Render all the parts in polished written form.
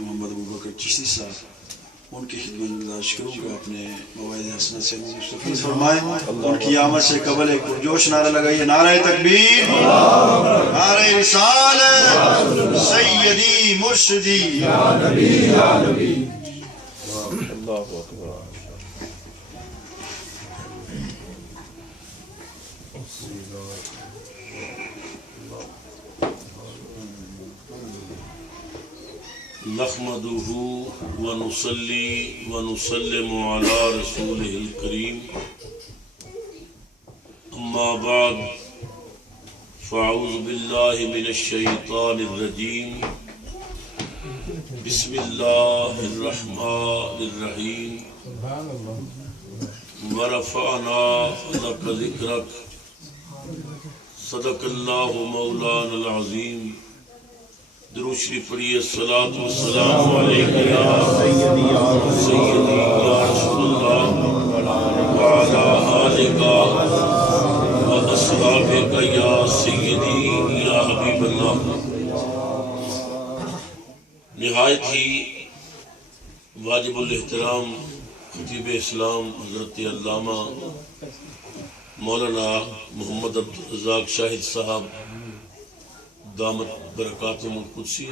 محمد ابوبکر چشتی صاحب ان کی خدمت میں گزارش کروں گا اپنے مواعظ حسنہ سے مستفیض فرمائیں. ان کی آمد سے قبل ایک پرجوش نعرہ لگائیے. نعرہ تکبیر، نعرہ رسالت، سیدی مرشدی یا نبی یا نبی. اللہ اکبر. نحمده ونصلي ونسلم على رسوله الكريم. أما بعد فأعوذ بالله من الشيطان الرجيم. بسم الله الرحمن الرحيم. ورفعنا لك ذكرك. صدق الله مولانا العظيم. درود شریف پڑھیے. الصلاۃ والسلام علیک یا سیدی یا رسول اللہ وعلی آلک و اصحابک یا سیدی یا حبیب اللہ. نہایت ہی واجب الاحترام خطیب اسلام حضرت علامہ مولانا محمد عبدالرزاق شاہد صاحب دامت برکاتہم القدسی،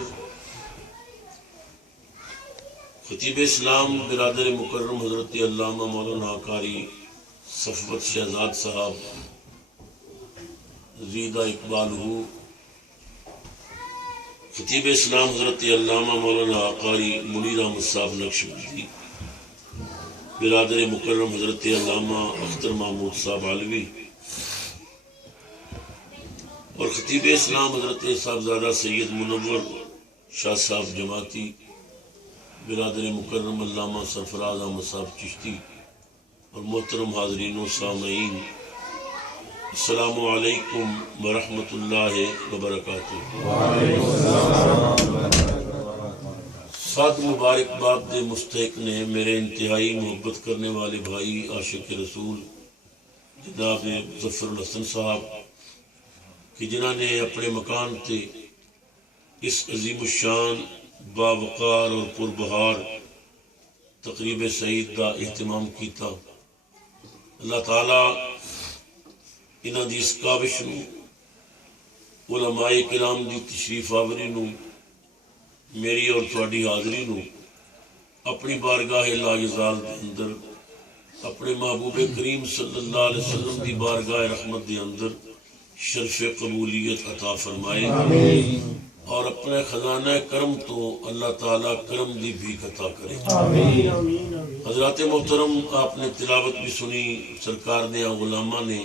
خطیب اسلام برادر مکرم حضرت علامہ مولانا قاری صفوت شہزاد صاحب زیدہ اقبالہ، خطیب اسلام حضرت علامہ مولانا قاری منیر احمد صاحب نقشبندی، برادر مکرم حضرت علامہ اختر محمود صاحب علوی، اور خطیب اسلام حضرت صاحبزادہ سید منور شاہ صاحب جماعتی، برادر مکرم علامہ سرفراز احمد صاحب چشتی، اور محترم حاضرین و سامعین، السلام علیکم ورحمۃ اللہ وبرکاتہ. سات مبارکباد دے مستحق نے میرے انتہائی محبت کرنے والے بھائی عاشق رسول جناب مظفر الحسن صاحب کہ جنہوں نے اپنے مکان تے اس عظیم الشان باوقار اور پربہار تقریب سعید دا اہتمام کیتا. اللہ تعالیٰ انہاں دی اس کاوش نو، علماء کرام دی تشریف آوری نو، میری اور تواڈی حاضری نو اپنی بارگاہ لاجزال دے اندر، اپنے محبوب کریم صلی اللہ علیہ وسلم دی بارگاہ رحمت دے اندر شرف قبولیت عطا فرمائے، اور اپنے خزانہ کرم تو اللہ تعالیٰ کرم دی بھی عطا کرے. حضرات محترم، آپ نے تلاوت بھی سنی. سرکار نے غلامہ نے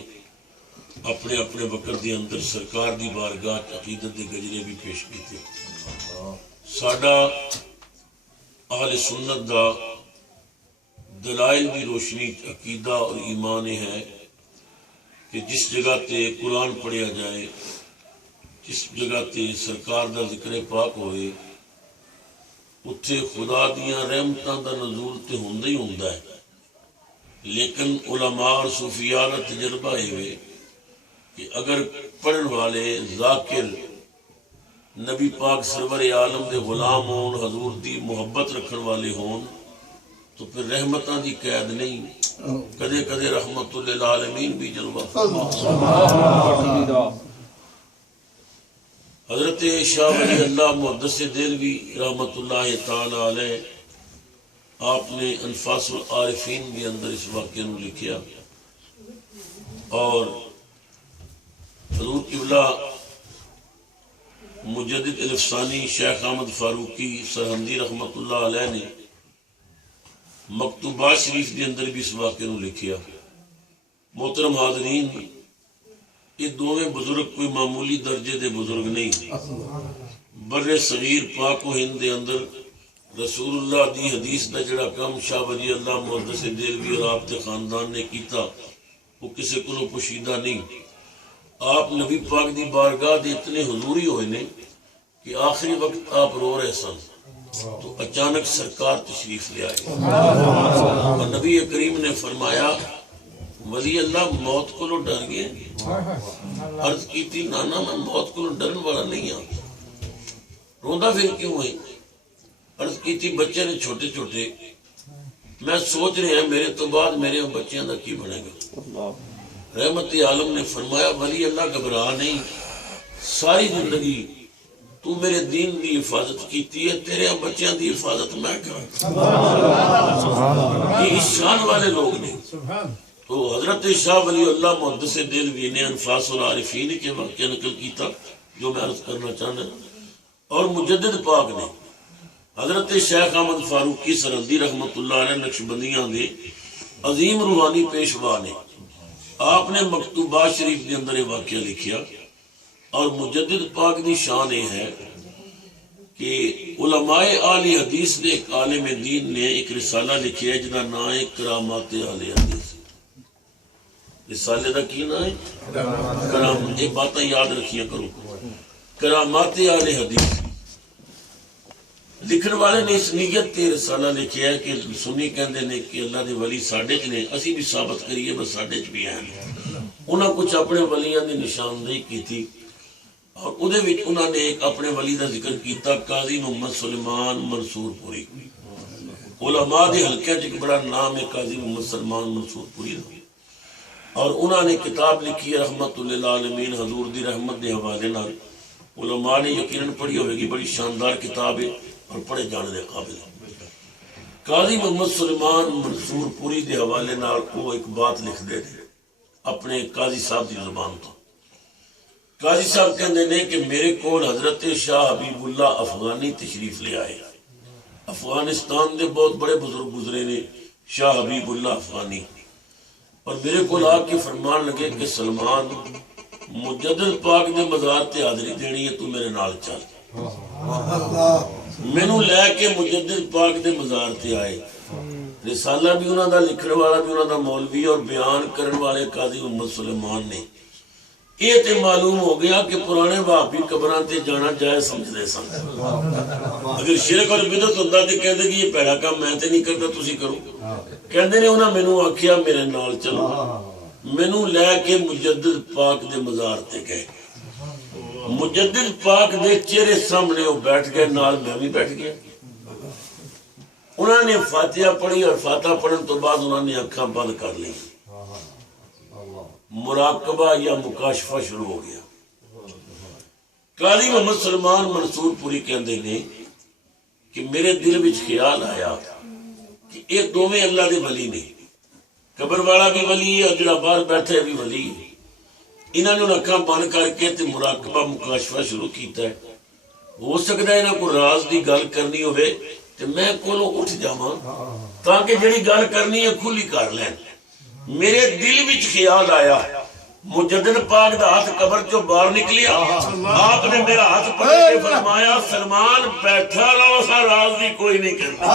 اپنے اپنے وقت دے اندر سرکار دی بارگاہ عقیدت دے گجرے بھی پیش کیتے. ساڈا اہل سنت دا دلائل دی روشنی عقیدہ اور ایمان ہے کہ جس جگہ تے قرآن پڑھیا جائے، جس جگہ تے سرکار دا ذکر پاک ہوئے، اتھے خدا دیاں رحمتاں دا نزول تے ہوندا ہی ہوندا ہے. لیکن علماء اور صوفیاء دا تجربہ ہوئے کہ اگر پڑھن والے ذاکر نبی پاک سرور عالم دے غلام ہون، حضور دی محبت رکھن والے ہون، تو پھر رحمتاں دی قید نہیں، کدے کدے رحمت للعالمین بھی جلوہ. حضرت شاہ ولی اللہ محدث دہلوی رحمت اللہ تعالی علیہ، آپ نے انفاس العارفین کے اندر اس واقعے نو لکھیا، اور حضور قبلہ مجدد الفسانی شیخ احمد فاروقی سرہندی رحمت اللہ علیہ نے مکتوبات شریف کے اندر بھی اس واقعے نو لکھیا. محترم حاضرین، یہ دونوں بزرگ کوئی معمولی درجے دے بزرگ نہیں. بر صغیر پاک و ہند دے اندر رسول اللہ دی حدیث دا جڑا کام شاہ ولی اللہ محدث دہلوی اور آپ دے خاندان نے کیتا، وہ کسی کو پوشیدہ نہیں. آپ نبی پاک دی بارگاہ دے اتنے حضوری ہوئے نے کہ آخری وقت آپ رو رہے سن تو اچانک سرکار تشریف لے آئے، اور نبی کریم نے فرمایا ولی اللہ موت کو ڈر گئے. عرض کی تھی نانا میں موت کو ڈرن والا نہیں ہوں. روندا پھر کیوں ہے؟ عرض کی تھی بچے نے چھوٹے چھوٹے، میں سوچ رہے ہیں میرے تو بعد میرے بچیاں دا کی بنے گا؟ رحمت عالم نے فرمایا ولی اللہ گھبرا نہیں، ساری زندگی تو میرے دین دی حفاظت کیتی ہے، تیرے بچیاں دی حفاظت میں کروں۔ یہ شان والے لوگ نے۔ تو حضرت شاہ ولی اللہ محدث دہلوی نے انفاس العارفین کے واقعہ نقل کیتا جو میں عرض کرنا چاہتا ہوں، اور مجدد پاک نے حضرت شیخ احمد فاروقی سرحدی رحمت اللہ علیہ نقشبندیاں دے عظیم روحانی پیشوا نے آپ نے مکتوبات شریف کے اندر یہ واقعہ لکھیا، اور مجدد پاک دی شان یہ ہے کہ علماء اہل حدیث نے ایک عالم دین نے ایک رسالہ لکھیا ہے جنہا نام ہے کرامات اہل حدیث۔ رسالے دا کی نام ہے یہ باتیں یاد رکھیا کرو، کرامات اہل حدیث۔ لکھن والے نے اس نیت تے رسالہ لکھیا ہے کہ سنی کہندے نے کہ اللہ دے ولی ساڈے چ نے، اسی بھی ثابت کریے بس ساڈے چ بھی ہیں۔ انہاں کچھ اپنے ولیاں دی نشاندہی کی تھی، اور ادھے وچ انہاں نے ایک اپنے ولی دا ذکر کیتا قاضی محمد سلیمان منصور پوری۔ علماء دے حلقے چ ایک بڑا نام ہے قاضی محمد سلیمان منصور پوری دا، اور انہاں نے کتاب لکھی ہے رحمت للعالمین حضور دی رحمت دے حوالے نال۔ علماء نے یقیناً پڑھی ہوئے گی، بڑی شاندار کتاب ہے اور پڑھے جانے دے قابل ہے۔ قاضی محمد سلیمان منصور پوری دے حوالے نال وہ ایک بات لکھ دے تھے اپنے قاضی صاحب دی زبان تو۔ قاضی صاحب کہندے نے کہ میرے کول حضرت شاہ حبیب اللہ افغانی تشریف لے آئے۔ افغانستان دے بہت بڑے بزرگ گزرے نے شاہ حبیب اللہ افغانی، اور میرے کول آ کے فرمان لگے کہ سلمان مجدد پاک دے مزار تے حاضری دینی ہے، تو میرے نال چل۔ مینوں لے کے مجدد پاک دے مزار تے آئے۔ رسالہ بھی انہاں دا، لکھن والا بھی انہاں دا مولوی، اور بیان کرن والے قاضی محمد سلیمان نے۔ یہ تے معلوم ہو گیا کہ پرانے وہابی قبراں تے جانا جائز سمجھدے سن۔ اگر شرک اور بدعت ہوندا تے کہندے کہ یہ پیڑا کام میں تے نہیں کردا، تسی کرو۔ کہندے نے انہاں مینوں آکھیا میرے نال چلو، مینوں لے کے مجدد پاک دے مزار تے گئے۔ مجدد پاک دے چہرے سامنے وہ بیٹھ گئے، نال میں بھی بیٹھ گیا۔ انہوں نے فاتحہ پڑھی، اور فاتحہ پڑھن تو بعد انہوں نے اکھاں بند کر لی۔ مراقبہ یا مکاشفہ شروع ہو گیا۔ قاضی محمد سلیمان منصور پوری کہندے نے کہ میرے دل وچ خیال آیا کہ یہ دوویں اللہ دے ولی نے، قبر والا بھی ولی ہے اور جڑا باہر بیٹھے بھی ولی ہے۔ انہوں نے اکھاں بند کر کے تے مراقبہ مکاشفہ شروع کیتا ہے۔ ہو سکتا ہے انہوں کو راز دی گل کرنی ہوئے تے میں کولوں اٹھ جاواں تاکہ جڑی گل کرنی ہے کھلی کر لیں۔ میرے دل وچ خیال آیا، مجدد پاک دا ہاتھ قبر چو باہر نکلیا، آپ نے میرا ہاتھ پکڑ کے فرمایا سلمان بیٹھا رہو، سا راز دی کوئی نہیں کرتا۔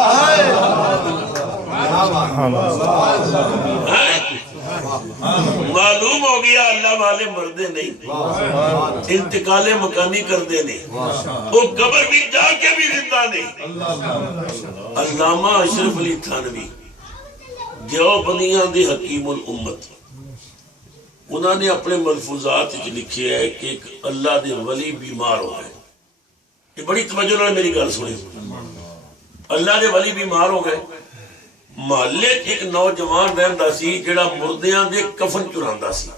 معلوم ہو گیا اللہ والے مردے نہیں، انتقال مکانی کردے نہیں، وہ قبر بھی جا کے بھی زندہ نہیں۔ علامہ اشرف علی تھانوی دیوبندیاں دی حکیم الامت، انہوں نے اپنے ملفوظات لکھے ہے کہ ایک اللہ دے ولی بیمار ہو گئے۔ یہ بڑی توجہ نال میری گل سنیں، اللہ دے ولی بیمار ہو گئے۔ محلے ایک نوجوان رہندا سی جڑا مردیاں دے کفن چراندا سی۔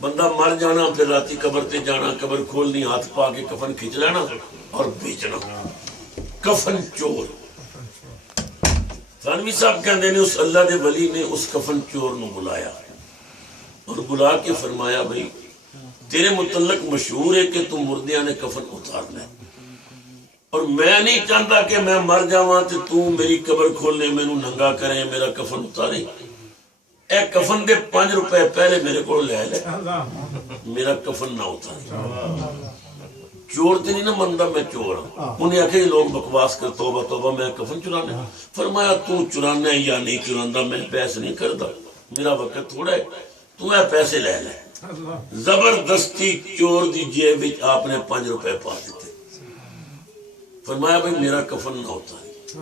بندہ مر جانا، پھر راتی قبر تے جانا، قبر کھولنی، ہاتھ پا کے کفن کھچ لینا اور بیچنا۔ کفن چور۔ تھانوی صاحب کہندے نے اس اللہ دے ولی نے اس کفن چور نو بلایا اور بلا کے فرمایا بھائی تیرے متعلق مشہور ہے کہ تو مردیاں نے کفن اتارنا ہے، اور میں نہیں چاہتا کہ میں مر جاواں تے تو میری قبر کھولنے، مینوں ننگا کرے، میرا کفن اتارے۔ اے کفن دے 5 روپے پہلے میرے کو لے لے، میرا کفن نہ اتارے۔ چور تے نہیں نہ مندا میں چور ہوں۔ انہیں آکھے لوگ بکواس کر توبہ توبہ میں کفن چرانا۔ فرمایا تو چرانا ہے یا نہیں چراندا، میں پیسے نہیں کردا، میرا وقت تھوڑا ہے، تو اے پیسے لے لے۔ زبردستی چور دی جیب وچ آپ نے 5 روپے پا دیتے۔ فرمایا بھائی میرا کفن نہ اتاری۔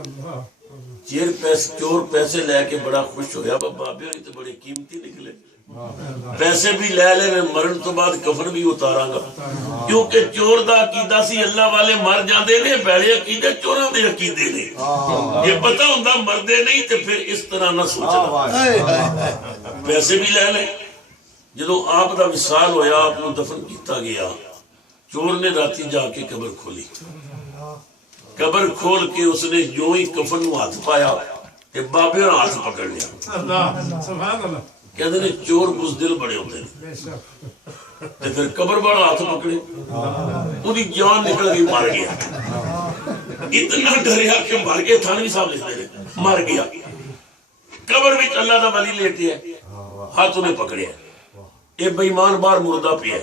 چور پیسے لے کے بڑا خوش ہویا، بابے ہوئی تو بڑے قیمتی نکلے، پیسے بھی لے لے میں مرن تو بعد کفن بھی اتارا گا، کیونکہ چور دا عقیدہ سی اللہ والے مر جاندے نے، بھڑے عقیدے چوراں دے عقیدے نے، یہ پتہ ہوندا مردے نہیں تے پھر اس طرح نہ سوچنا، پیسے بھی لے لے۔ جدو آپ دا وصال ہویا، آپ کو دفن کیتا گیا، چور نے راتی جا کے قبر کھولی، قبر کھول کے اس نے جو ہی کفن نو ہاتھ پایا تے بابے اور ہاتھ پکڑ لیا، کہتے ہیں چور بزدل بڑے ہوتے ہیں، تے پھر قبر بڑا ہاتھ پکڑے، انہی جان نکل گئی، مر گیا، اتنا ڈریا کہ مر گیا، تھانوی صاحب لکھ دے مر گیا، قبر وچ اللہ دا ولی لیٹے ہے، ہاتھ انہیں پکڑے ہے، اے بےمان بار مردہ پہ ہے،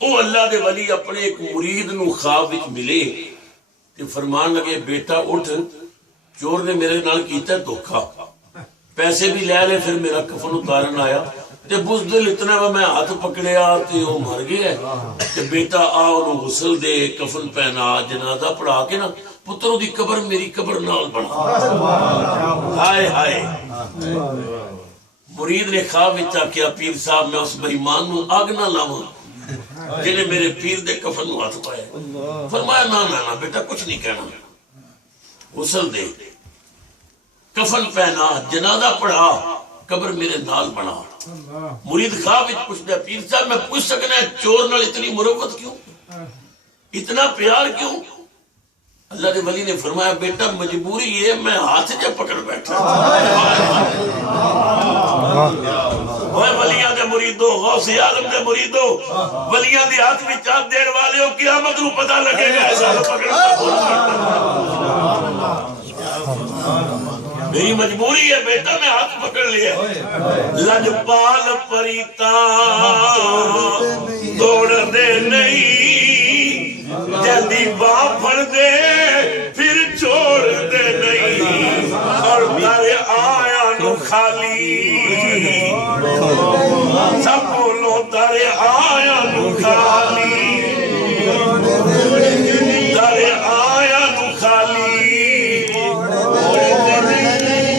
او اللہ دے ولی اپنے ایک مرید نو خواب وچ ملے تے فرمان لگے بیٹا اٹھ، چور نے میرے نال کیتا ہے دھوکا، پیسے بھی لے لے، پھر میرا کفن اتارن آیا تے بزدل اتنا میں ہاتھ پکڑیا تے وہ مر گیا تے بیٹا آ انہوں غسل دے، کفن پہنا، جنازہ پڑھا کے نا پتروں دی قبر میری قبر نال بنا۔ ہائے ہائے، مرید نے خواب وچ کیا پیر صاحب میں اس بےمان نو اگ نہ لاواں جنہیں میرے پیر دے کفن نو ہاتھ پایا، فرمایا نا نا نا بیٹا کچھ نہیں کہنا، غسل دے، کفن پہنا، جنازہ پڑھا، قبر میرے نال بنا۔ مرید خواب وچ پوچھ دیا پیر صاحب میں پوچھ سکنا ہے چور نال اتنی مروت کیوں، اتنا پیار کیوں؟ اللہ کے ولی نے فرمایا بیٹا مجبوری یہ میں ہاتھ جب پکڑ بیٹھا، وہ ولیاں دے مریدو، غوث عالم دے مریدو، ولیاں دی ہاتھ بھی چاند دیر والے ہو، قیامت رو پتہ لگے گا ایسا پکڑ میری مجبوری ہے بیٹا میں ہاتھ پکڑ لیا۔ لجپال پریتا دوڑ دے نہیں، جلدی باں پھڑ دے پھر چھوڑ دے نہیں، اور در آیا نو خالی سب بولو در آیا نو خالی، در آیا نو خالی،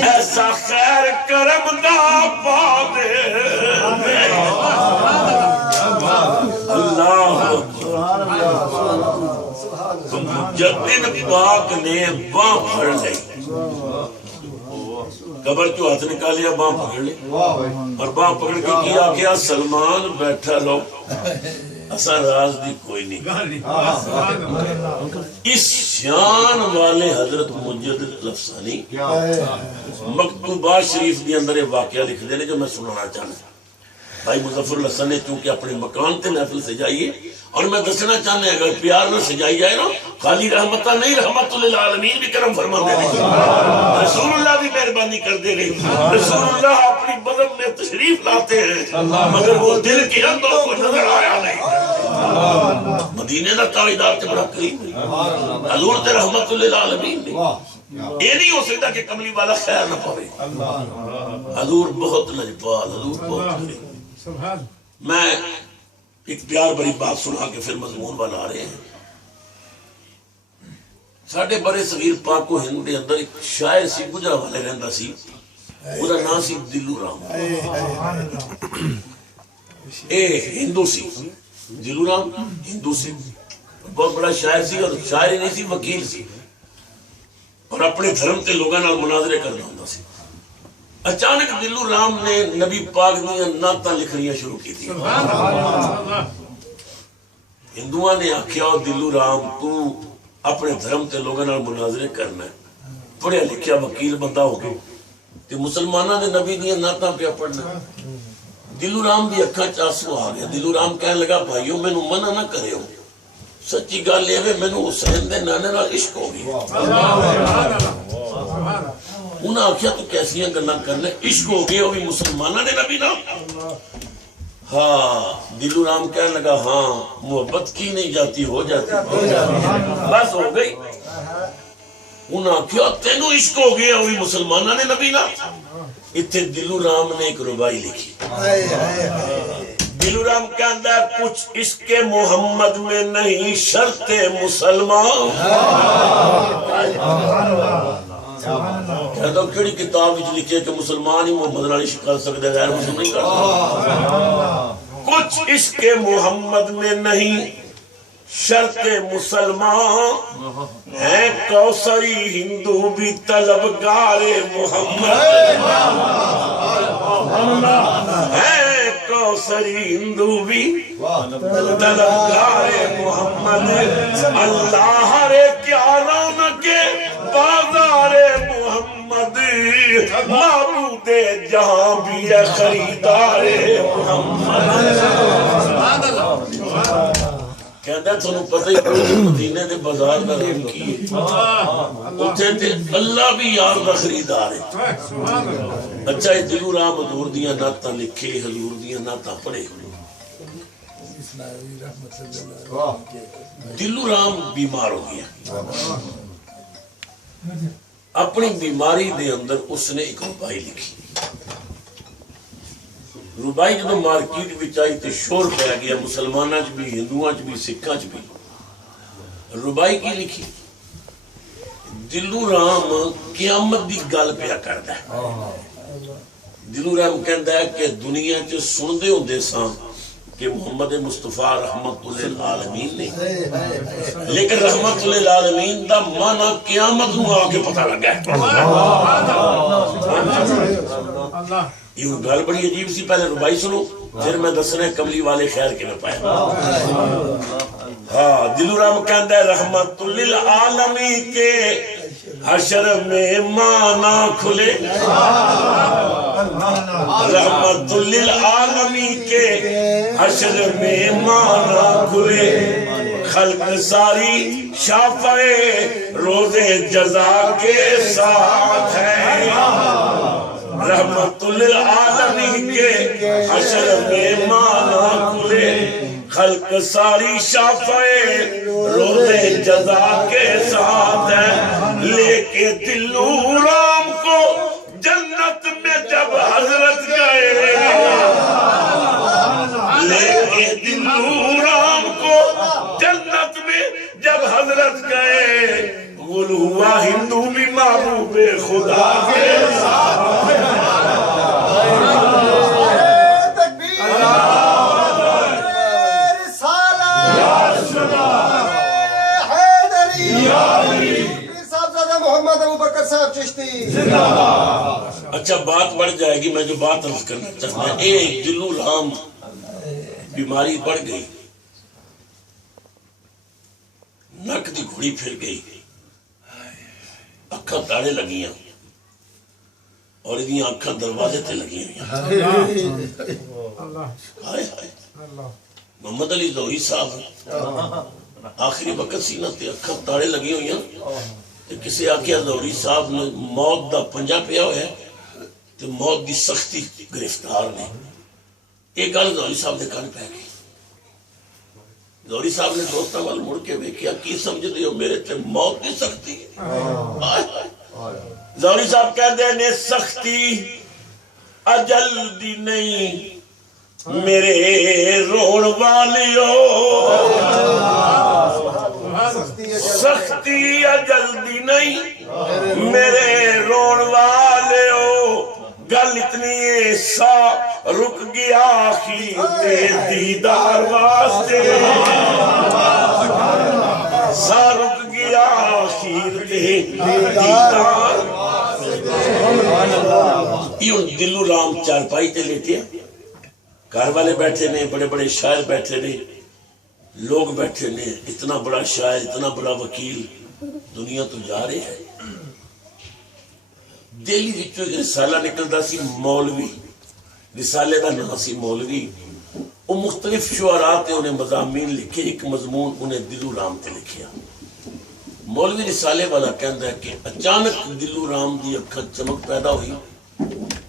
ایسا خیر کرم دا پا دے اللہ۔ مجدد پاک نے باں پھڑ لے، قبر جو ہاتھ نکالیا باں پکڑ لے، اور باں پکڑ کے کیا کیا سلمان بیٹھا لو ایسا راز دی کوئی نہیں۔ اس شان والے حضرت مجدد لفظانی مکتوبات شریف دی اندر واقعہ لکھ دینے جو میں سنانا چاہنا۔ بھائی مظفر الحسن نے چونکہ اپنے مکان تے محفل سجائیے، اور میں دسنا چاہنا ہے اگر پیار نہ سجائی جائے نا خالی رحمتہ نہیں، رحمت للعالمین بھی کرم فرما دے رہی، رسول اللہ بھی مہربانی کر دے رہی، رسول اللہ اپنی بدن میں تشریف لاتے ہیں مگر وہ دل کے اندر کو نظر آیا نہیں۔ مدینے کا تاجدار تے بڑا کریم ہے، حضور تے رحمت للعالمین نے، یہ نہیں ہو سکتا کہ کملی والا خیر نہ پاوے، حضور بہت لجپال، حضور بہت کریم۔ میں ایک پیار بڑی بات سنا کے پھر مضمون والا آ رہے ہیں۔ ساڑھے برے صغیر پاک و ہند کے اندر ایک شاعر سی گجرا والے رہندا سی، وہ دا نام سی دلو رام، اے ہندو سی، دلو رام ہندو سی، بہت بڑا شاعر سی، اور شاعر نہیں سی وکیل سی، اور اپنے دھرم تے لوگاں نال مناظرے کرنا ہوندا سی۔ اچانک دلو رام نے نبی پاک نے نعتاں لکھنیاں شروع کی تھی۔ ہندوؤں نے آکھیا دلو رام تو اپنے دھرم تے لوگاں نال مناظرے کرنا ہے، پڑھیا لکھیا وکیل بندہ ہو گئے تے مسلماناں نے نبی دیاں نعتاں پہ پڑھنا۔ دلو رام دی اکھاں چ آنسو آ گیا، دلو رام کہنے لگا بھائیو مینوں منع نہ کریو، سچی گل یہ ہے مینوں حسین دے نانے نال عشق ہو گیا۔ انہاں آکھیا تو کیسیاں گلاں کرنے، عشق ہو گیا وہ بھی مسلمانہ نے نبی نام۔ ہاں دلو رام کہنے لگا ہاں محبت کی نہیں جاتی ہو جاتی، بس ہو گئی۔ انہاں آکھیا تینوں عشق ہو گیا وہ بھی مسلمانہ نے نبی نام۔ اتھے دلو رام نے ایک ربائی لکھی، دلو رام کہندا ہے کچھ عشق محمد میں نہیں شرط مسلمان، دسو کیڑی کتاب وچ لکھے کہ مسلمان ہی محمد نال عشق کر سکتے غیر مسلم نہیں کر سکتے کچھ عشق محمد میں نہیں شرط مسلمان ہے کوثری ہندو بھی طلبگار محمد ہے کوثری ہندو بھی طلبگار محمد اللہ رے کیا رونق بازار محمد معبود جہاں بھی ہے خریدار محمد کہتا ہے تھوڑا پتہ ہی کوئی مدینے دے بازار کا رنگ کی اتھے تے اللہ بھی یار کا خریدار ہے اچھا یہ دلو رام حضور دیاں ناتاں لکھے حضور دیاں ناتاں پڑھے دلو رام بیمار ہو گیا اپنی بیماری دے اندر اس نے ایک ربائی لکھی ربائی جدو مارکیٹ وچ آئی تے شور پہ گیا مسلماناں چ بھی ہندوؤں چ بھی سکھاں چ بھی ربائی کی لکھی دلو رام قیامت دی گل پیا کردا ہے دلو رام کہندا ہے کہ دنیا چ سندے ہوندے ساں کہ محمد مصطفیٰ رحمت للعالمین نے لیکن رحمت للعالمین دا معنی قیامت نو آ کے پتہ لگا ہے یہ گل بڑی عجیب سی پہلے ربائی سنو پھر میں دسنا ہے کملی والے خیر کے میں پایا ہاں دلو رام کہندا ہے رحمت للعالمین کے حشر میں مانا کھلے رحمت للعالمین کے حشر میں مانا کھلے خلق ساری شافع روز جزا کے ساتھ ہے رحمت للعالمین کے حشر میں مانا کھلے خلق ساری شافع روز جزا کے ساتھ ہے لے کے دلو رام کو جنت میں جب حضرت گئے لے کے دلو رام کو جنت میں جب حضرت گئے غل ہوا ہندو بھی محبوب خدا کے ساتھ اچھا بات بڑھ جائے گی میں جو بات عرض کرنا چاہتا ہوں ایک دلو رام بیماری بڑھ گئی نک دی گھوڑی پھر گئی اکھاں تاڑے لگیاں اور یہ اکھاں دروازے تے لگی ہوئی محمد علی ظہوری صاحب آخری وقت سینہ تے اکھاں تاڑے لگی ہوئی کسی آکھیا ظہوری صاحب نے موت دا پنجا پیا ہویا ہے تو موت دی سختی گرفتار نے ایک گل ظہوری صاحب نے کان پہ گئی ظہوری صاحب نے دوستہ وال مڑ کے ویکھیا کی سمجھ دیو میرے تے موت دی سختی ظہوری صاحب کہتے ہیں سختی اجل دی نہیں میرے روڑ والیو سختی اجل دی نہیں میرے روڑ والیو گل اتنی ایسا رک گیا آخیر تے دیدار واسطے سا رک گیا آخیر تے دیدار یہ دلو رام چارپائی تے لیتے ہیں گھر والے بیٹھے نے بڑے بڑے شاعر بیٹھے نے لوگ بیٹھے نے اتنا بڑا شاعر اتنا بڑا وکیل دنیا تو جا رہے ہیں دہلی وچوں ایک رسالہ نکلتا سی مولوی رسالے دا نام سی مولوی وہ مختلف شعراء تے انہیں مضامین لکھے ایک مضمون انہیں دلو رام تے لکھیا مولوی رسالے والا کہندا ہے کہ اچانک دلو رام دی اکھاں چمک پیدا ہوئی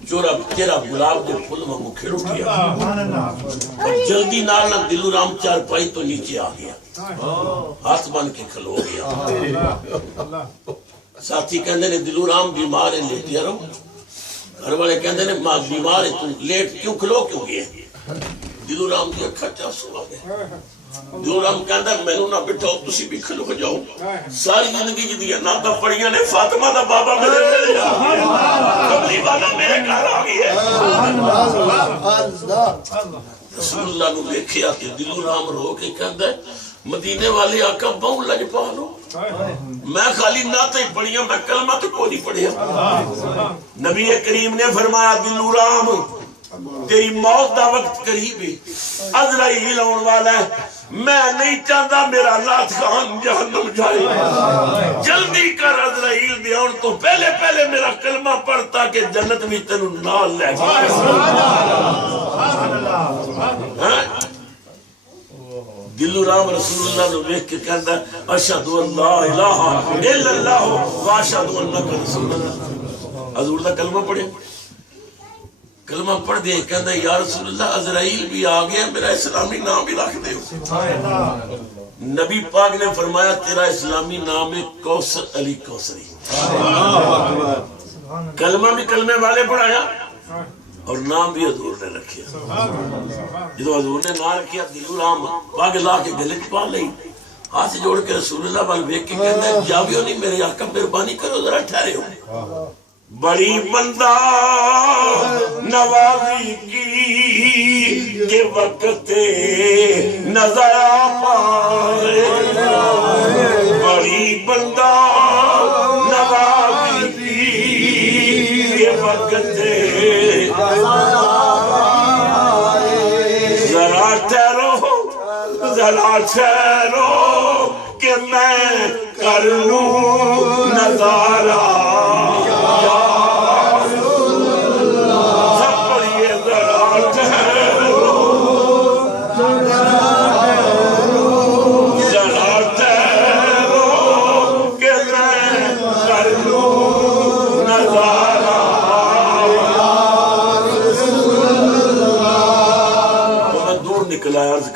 چہرہ گلاب دے پھول وانگوں کھڑ اٹھیا اور جلدی نال دلو رام چارپائی تو نیچے آ گیا ہاتھ بن کے کھلو گیا ساتھی کہندے نے دلو رام بیمار ہے لیٹیا رہو گھر والے کہندے نے ماں بیمار ہے تو لیٹ کیوں کھلو کیوں گیا دلو رام دی اکھاں چ آنسو آ گئے جو رام کہندا مینوں نہ بٹھاؤ تسی بھی کھلو جاؤ ساری زندگی جدیاں نہ تا پڑیاں نے فاطمہ دا بابا میرے ویلے کملی والا میرے گھر آ گئی ہے رسول اللہ نو ویکھیا تے دل رام رو کے کہندا مدینے والے آقا بہو لجپا لو میں خالی نہ تے پڑھیاں میں کلمہ تو کوئی نہیں پڑھیا نبی کریم نے فرمایا دل رام تیری موت دا وقت قریب ہے عزرائیل آن والا ہے میں نہیں چاہتا میرا لات خان جہنم جائے جلدی کر عزرائیل دے آن تو پہلے میرا کلمہ پڑھتا کہ جنت میں تینوں نال لے دل رام رسول اللہ نے دیکھ کے کہتا ہے اشہد ان لا الہ الا اللہ واشہد انک رسول اللہ حضور دا کلمہ پڑھے کلمہ پڑھ دیا کہتا ہے یا رسول اللہ عزرائیل بھی آگیا میرا اسلامی نام بھی رکھ دے نبی پاک نے فرمایا تیرا اسلامی نام ہے کوثر علی کوثری کلمہ بھی کلمے والے پڑھایا اور نام بھی حضور نے رکھیا جدو حضور نے نام رکھیا دل رام پاک لا کے گلے پا لئی ہاتھ جوڑ کے رسول اللہ وال ویکھ کے کہتا ہے جاویو نہیں میرے آقا مہربانی کرو ذرا ٹھہرے ہو بڑی بندہ نوازی کی کہ وقت نظر پائے بڑی بندہ نوازی کی کہ وقت ذرا ٹھہرو کہ میں کر لوں نظارہ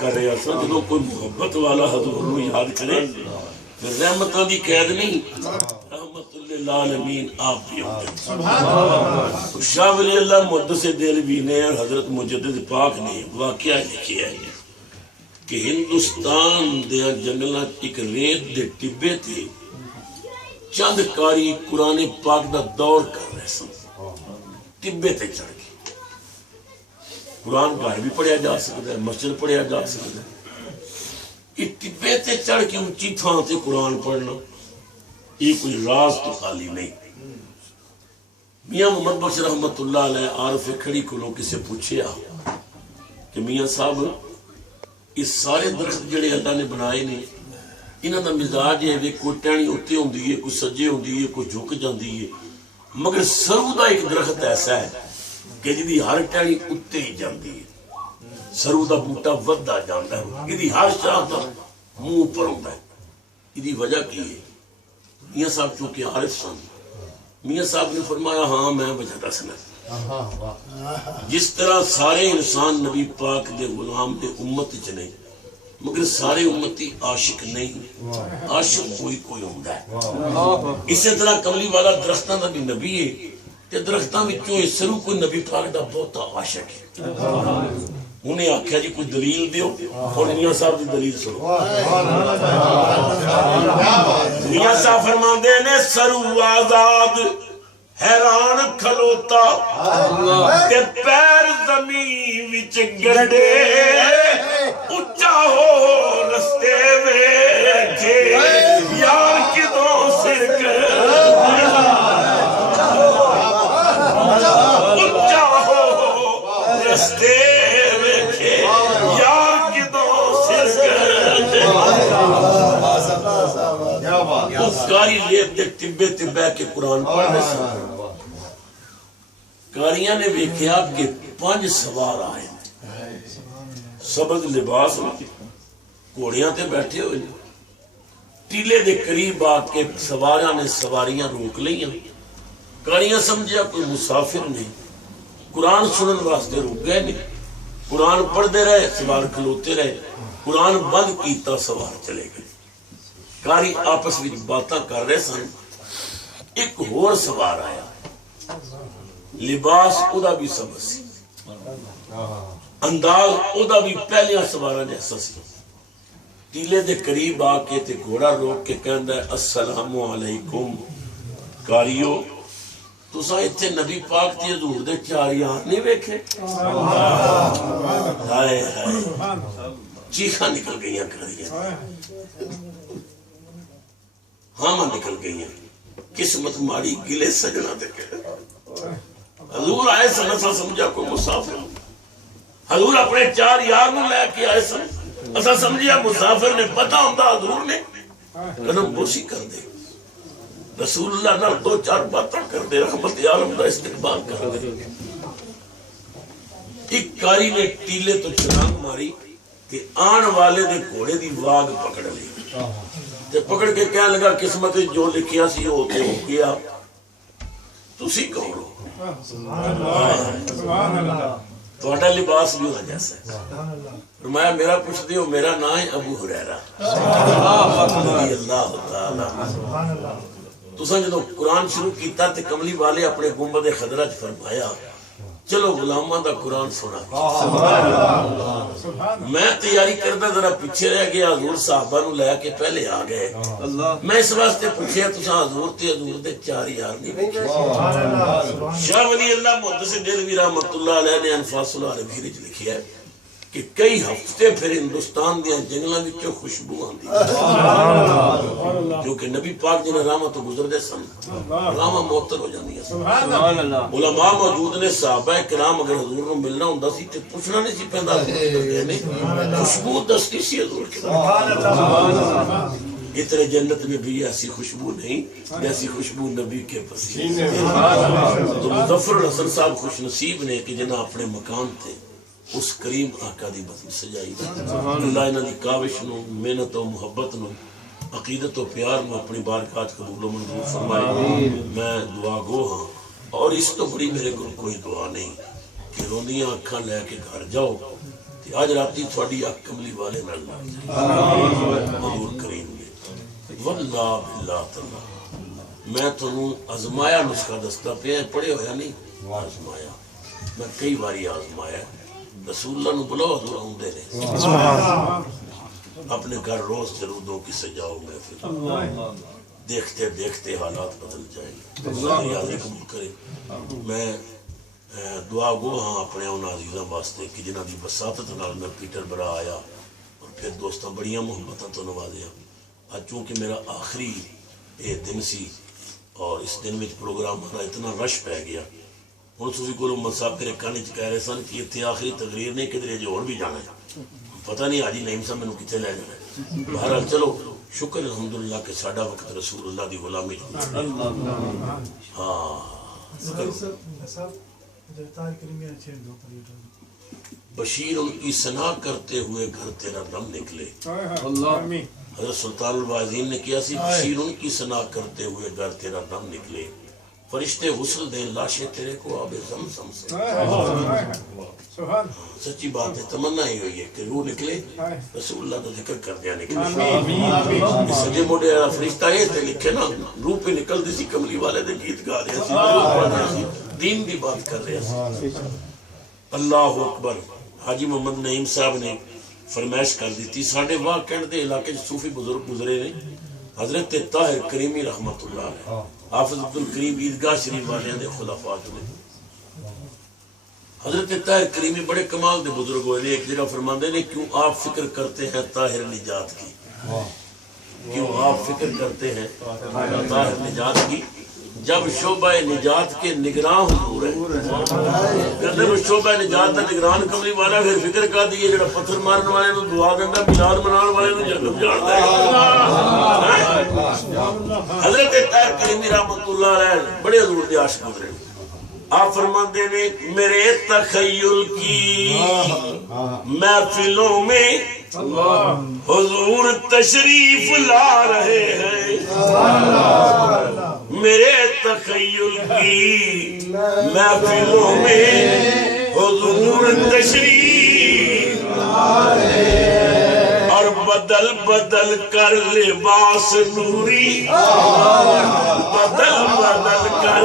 کر رہے ہیں جدو کوئی محبت والا حضور نو یاد کرے پھر رحمتاں دی قید نہیں رحمت للعالمین آپ بھی ہوں شاہ ولی اللہ محدث دہلوی نے اور حضرت مجدد پاک نے واقعہ لکھیا ہے کہ ہندوستان دے جنگلاں ایک ریت دے ٹبے تھے چند کاری قرآن پاک دا دور کر رہے سن ٹبے تے چڑھ گئے قرآن گھر بھی پڑھیا جا سکتا ہے مسجد پڑھیا جا سکتا ہے یہ ٹبے تے چڑھ کے اونچی تھان تے قرآن پڑھنا یہ کوئی راز تو خالی نہیں میاں محمد بخش رحمت اللہ علیہ عارف کھڑی کو کسے پوچھیا کہ میاں صاحب اس سارے درخت جڑے اللہ نے بنائے نے انہاں دا مزاج ہے کوئی ٹہنی اتتے ہوندی ہے کوئی سجے ہوندی ہے کوئی جھک جاندی ہے مگر سرو دا ایک درخت ایسا ہے کہ جدی ہر ٹہنی اتتے ہی جاندی ہے سرو دا بوٹا ودا جاندا ہے جدی ہر شاہ دا منہ پر ہوندا ہے یہ وجہ کی ہے میاں صاحب چونکہ عارف سن میاں صاحب نے فرمایا ہاں میں وجہ دسنا جس طرح سارے انسان نبی پاک دے غلام دے امت چ نہیں مگر سارے امتی عاشق نہیں عاشق کوئی ہوندا ہے اسی طرح کملی والا درختاں دا بھی نبی ہے تے درختاں وچوں سرو کوئی نبی پاک دا بہت عاشق ہے انہیں آکھیا جی کوئی دلیل دیو اور میاں صاحب دی دلیل سنو میاں صاحب فرماندے نے سرو آزاد حیران کھلوتا تے پیر زمین وچ گڈے اچا ہو رستے ویکھے یار کدوں سرک اچا ہو رستے ویکھے یار کدوں سرک اس کاری لیت دے ٹبے تے بہ کے قرآن پڑھنے سے کاریاں نے ویکھیا کہ 5 سوار آئے سبز لباس گھوڑیاں تے بیٹھے ہوئے ٹیلے دے قریب آ کے سواریاں نے سواریاں روک لیاں کاریاں سمجھیا کوئی مسافر نہیں قرآن سنن واسطے رک گئے نہیں قرآن پڑھتے رہے سوار کھلوتے رہے قرآن بند کیتا سوار چلے گئے کاری آپس میں باتاں کر رہے سن ایک اور سوار آیا لباس ادا بھی سبز سی انداز ادا بھی پہلیاں سواراں جیسا سی ٹیلے دے قریب آ کے تے گھوڑا روک کے کہندا ہے السلام علیکم کاریو تساں ایتھے نبی پاک دی حضور دے 4 یار نہیں ویکھے ہائے ہائے چیخاں نکل گئیاں کراریاں ہاں نکل گئیاں قسمت ماڑی گلے سجنا دے کے حضور آئے سن اساں سمجھا کوئی مسافر حضور اپنے 4 یار نو لے کے آئے سن اساں سمجھیا مسافر نے پتہ ہوندا حضور نے قدم بوسی کر دے رسول اللہ نال 2-4 باتاں کر دے رحمت عالم دا استقبال کر دے ایک کاری نے ٹیلے تو چھلانگ ماری کہ آن والے دے گھوڑے دی واگ پکڑ لی تے پکڑ کے کہنے لگا قسمت جو لکھیا سی ہو تے ہو گیا تسی کون ہو تہاڈا لباس بھی ہو جیسا ہے فرمایا میرا پوچھ دیو میرا نام ہے ابو ہریرہ رضی اللہ تعالی تساں جدوں قرآن شروع کیتا تے کملی والے اپنے گنبد خضرا چ فرمایا چلو غلاماں دا قرآن سنا میں تیاری کردا ذرا پیچھے رہ گیا حضور صحابہ نو لے کے پہلے آ گئے میں اس واسطے پوچھیا تساں حضور تے حضور دے 4 یار نہیں ویکھے شاہ ولی اللہ محدث دہلوی رحمۃ اللہ علیہ نے انفاس العربی وچ لکھیا ہے کہ کئی ہفتے پھر ہندوستان دیا جنگلاں وچوں خوشبو آندی کیونکہ نبی پاک جنہیں راما تو گزردے سن راما معطر ہو جاندی سن علماء موجود نے صحابہ کرام اگر حضور کو ملنا ہوندا سی تے پوچھنا نہیں سی پیندا خوشبو دستی سی حضور کی اتنے جنت میں بھی ایسی خوشبو نہیں جیسی خوشبو نبی کے پسینے تو مظفر الحسن صاحب خوش نصیب نے کہ جنہاں اپنے مکان تھے اس کریم آقا دی بطن سجائی اللہ انہاں دی کاوش نو محنت و محبت نو عقیدت و پیار نو اپنی بارگاہ قبول و منظور فرمائے میں دعا گو ہاں اور اس تو بڑی میرے کو کوئی دعا نہیں کہ روندیاں اکھاں لے کے گھر جاؤ کہ آج راتی تھوڑی اکھ کملی والے نال لگ جائے حضور کریم نے واللہ باللہ تعالی میں تنوں آزمایا نسخہ دستا پہ پڑھے ہویا نہیں آزمایا میں کئی باری آزمایا رسول اللہ نے بلاؤ حضور آؤندے نے اپنے گھر روز درودوں کی سجاؤ میں پھر دیکھتے دیکھتے حالات بدل جائیں اللہ یادیں قبول کرے میں دعا گو ہاں اپنے ان عزیزاں واسطے کہ جنہاں دی بساطت نال میں پیٹر برا آیا اور پھر دوستاں بڑیاں محبتاں تو نوازیا آج چونکہ میرا آخری دن سی اور اس دن میں پروگرام ہمارا اتنا رش پہ گیا ہوں تھی کو صاحب میرے کان چ کہہ رہے سن کہ اتنے آخری تقریر نہیں کدھر جو اور بھی جانا ہے پتہ نہیں حاجی نعیم صاحب مینوں کتنے لے جانا ہے بہرحال چلو شکر الحمدللہ کہ ساڈا وقت رسول اللہ دی غلامی ہاں بشیر ان کی ثنا کرتے ہوئے گھر تیرا دم نکلے حضرت سلطان الواعظین نے کیا سی بشیر ان کی ثنا کرتے ہوئے گھر تیرا دم نکلے فرشتے غسل دیں لاشیں تیرے کو آب زمزم سے سچی بات ہے تمنا ہی ہوئی ہے کہ روح نکلے رسول اللہ کا ذکر کر دیا نکلے سجے موڑے والا فرشتہ یہ تھے لکھے نا روح پہ نکل دی سی کملی والے دے گیت گا رہے سی دین دی بات کر رہے سی اللہ اکبر حاجی محمد نعیم صاحب نے فرمائش کر دی تھی ساڑھے واہ کہنے دے علاقے صوفی بزرگ گزرے نے حضرت طاہر کریمی رحمت اللہ علیہ حافظ عبدالکریم عیدگاہ شریف والے دے خلافات نے حضرت طاہر کریمی بڑے کمال دے بزرگ ہوئے ایک جگہ فرماندے نے کیوں آپ فکر کرتے ہیں طاہر نجات کی کیوں آپ فکر کرتے ہیں طاہر نجات کی جب شعبہ نجات کے نگراں حضور ہے کہتے ہیں شعبہ نجات کا نگران کملی والا پھر فکر کر دیئے جڑا پتھر مارن والے نو دعا دیندہ میلاد منان والے نو جنت جانتا ہے حضرت طاہر کریمی رحمت اللہ علیہ بڑے حضور دے عاشق گزرے آپ فرماندے نے میرے تخیل کی محفلوں میں حضور تشریف لا رہے ہیں میرے تخیل کی محفلوں میں حضور تشریف لا رہے ہیں اور بدل بدل کر لباس نوری بدل بدل کر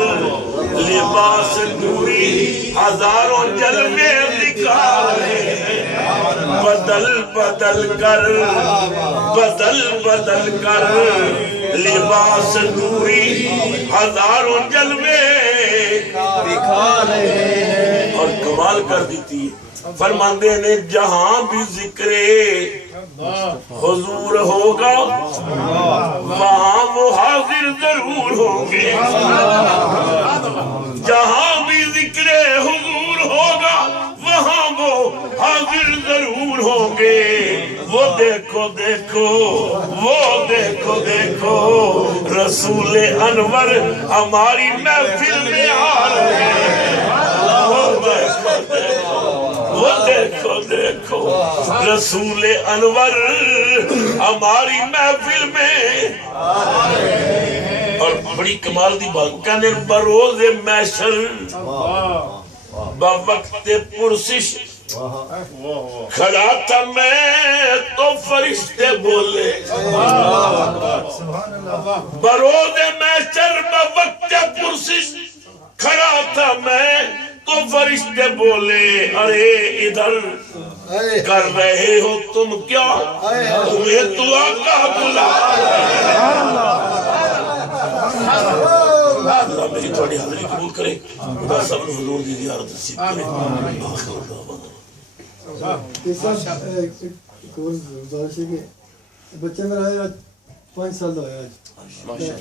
لباس نوری ہزاروں جلوے دکھا رہے ہیں بدل بدل کر بدل بدل کر لباس نوری ہزاروں جلوے دکھا رہے ہیں. اور کمال کر دیتی ہے فرماندے نے جہاں بھی ذکر حضور ہوگا وہاں وہ حاضر ضرور ہوں گے. جہاں بھی ذکر حضور ہوگا وہاں وہ حاضر ضرور ہوں گے. وہ دیکھو دیکھو وہ دیکھو دیکھو رسول انور ہماری محفل میں آ رہے ہیں. وہ دیکھو دیکھو رسول انور ہماری محفل میں. اور بڑی کمال دی بات کہنے بروز محشر بوقت پرسش کھڑا تھا میں تو فرشتے بولے. بروز محشر بوقت پرسش کھڑا تھا میں تو فرشتے بولے ارے ادھر کر رہے ہو تم کیا تمہیں تو آقا بلا. اللہ میری تھوڑی حاضری قبول کرے. خدا سب نے حضور دی زیارت نصیب کرے. آخر دعوانا ایک اور گزارش ہے کہ بچے میرا 5 سال کا ہے آج.